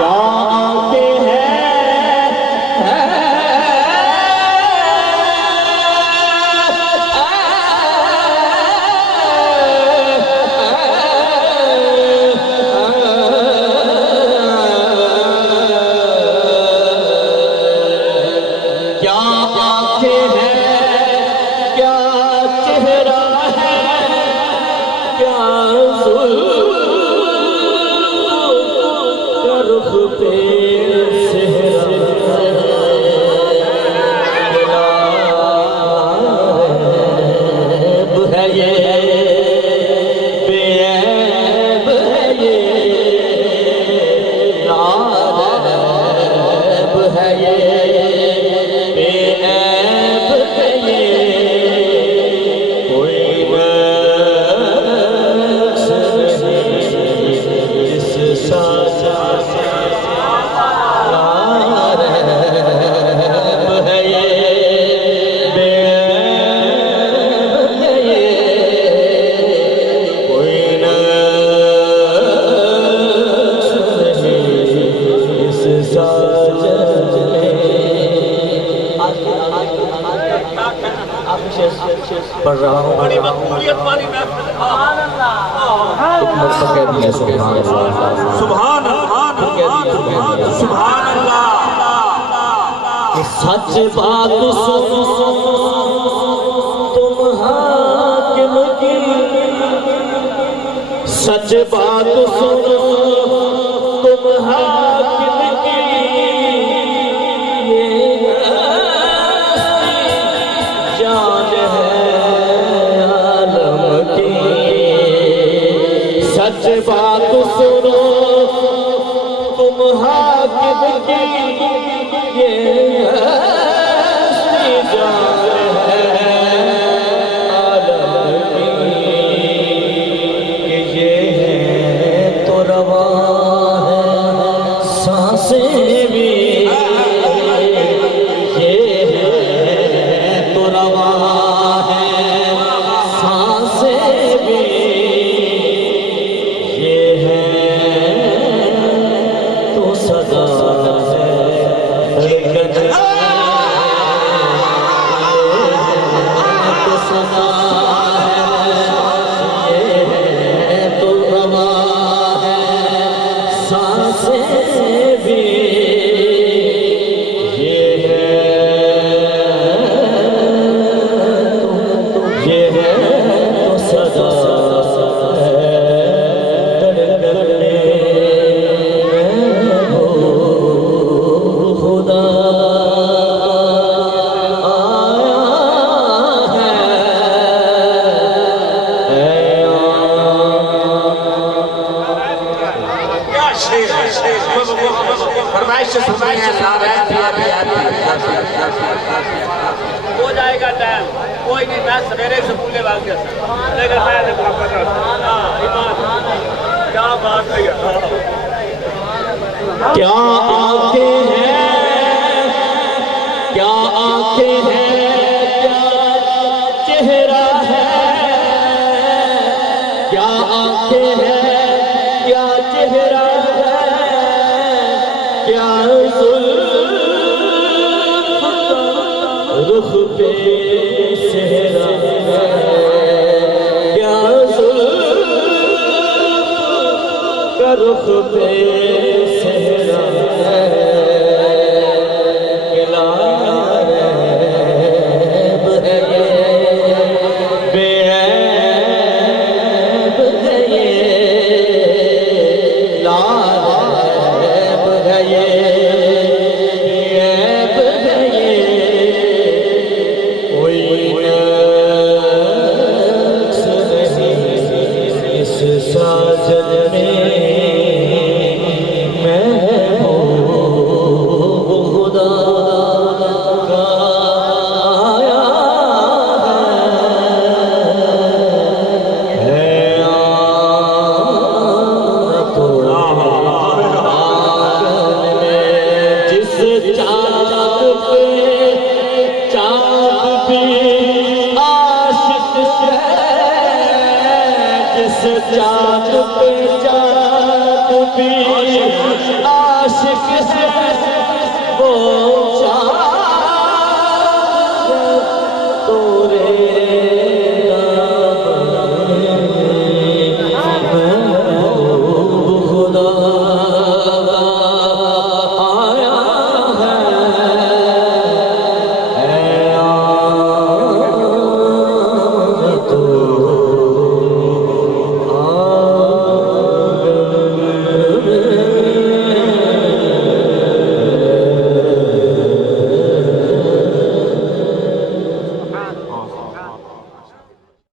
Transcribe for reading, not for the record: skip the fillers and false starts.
क्या आंखें पढ़ रहा हूँ। सच बात सुनो तुम हाकिम की, सच बात सुनो तुम हाकिम की, ये जान है आलम की। सच बात सुनो तुम हाकिम की, ये हो जाएगा टाइम, कोई नहीं, मैं सवेरे से भूले भाग गया लेकिन मैं क्या बात है। क्या आंखें हैं, क्या आंखें हैं, क्या चेहरा है, क्या आंखें हैं, क्या चेहरा है, क्या रुख पे सेहरा है, क्या का रुख पे सेहरा है, चाँद पे चाँद भी आशिक है वो